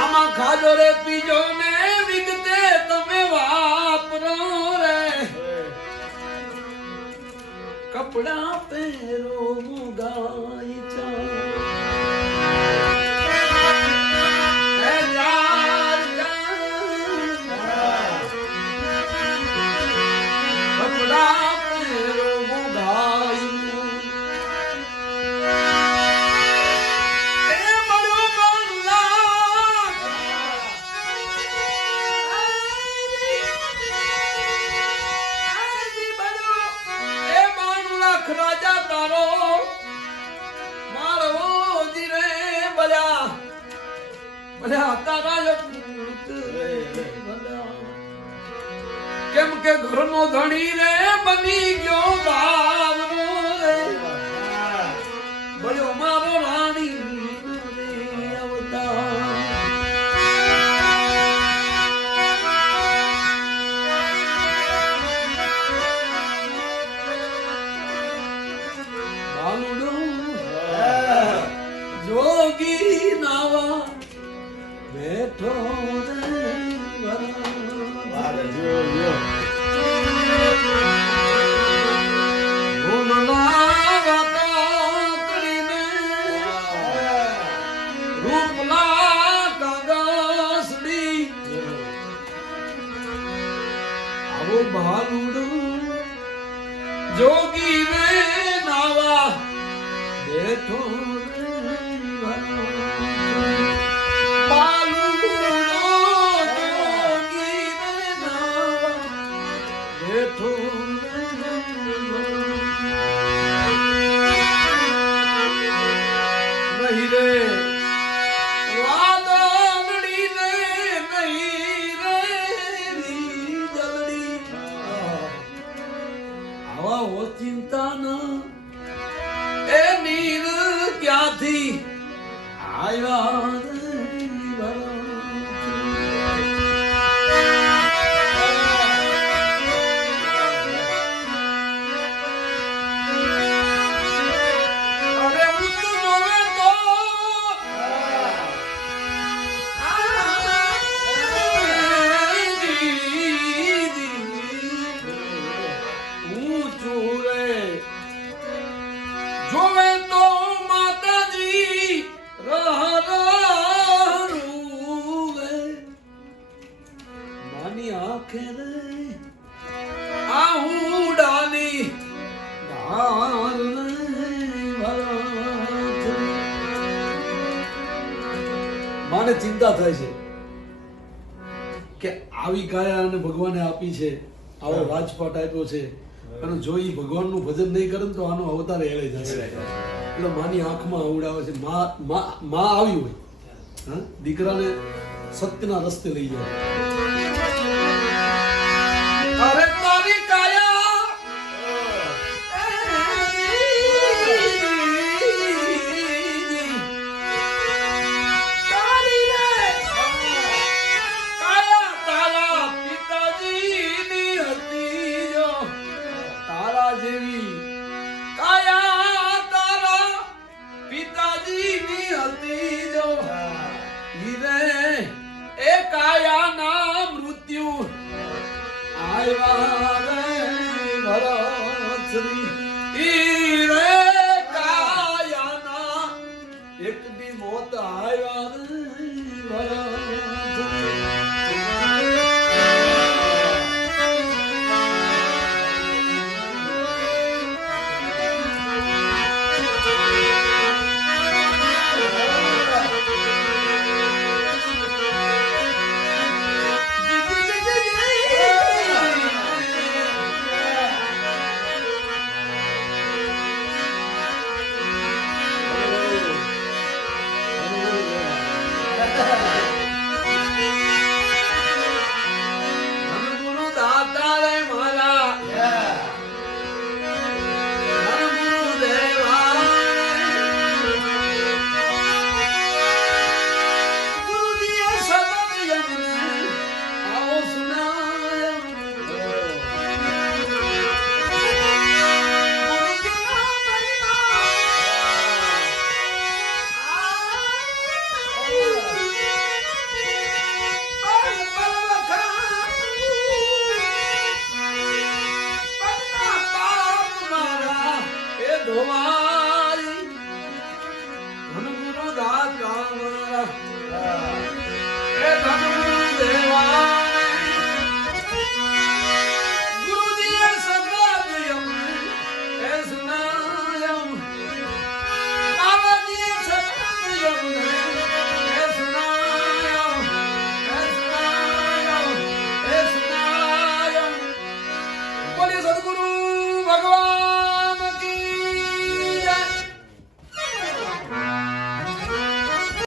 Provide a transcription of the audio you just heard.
આમાં ખાધો રે પીજો ને વિગતે તમે વાપરો રે. કપડા પહેરો ગાય ચા. કેમ કે ઘરનો ધણી રે બની ગયો રે બળ્યો મારો રાણી જોગી બેઠો ભાલુડું જોગી રે નાવા બેઠો માની આંખે રે આ હુડાની ધાર રે ભરાત. માને ચિંતા થાય છે કે આવી કાયા અને ભગવાને આપી છે આવો રાજપાટ આપ્યો છે અને જો ઈ ભગવાનનું ભજન નહીં કરે તો આનો અવતાર એળે જશે એટલે માની આંખમાં આવડાવે છે. માં આવી હોય હા? દીકરાને સત્યના રસ્તે લઈ જાય. એક બી મોત આવ્યા 嘎嘎乐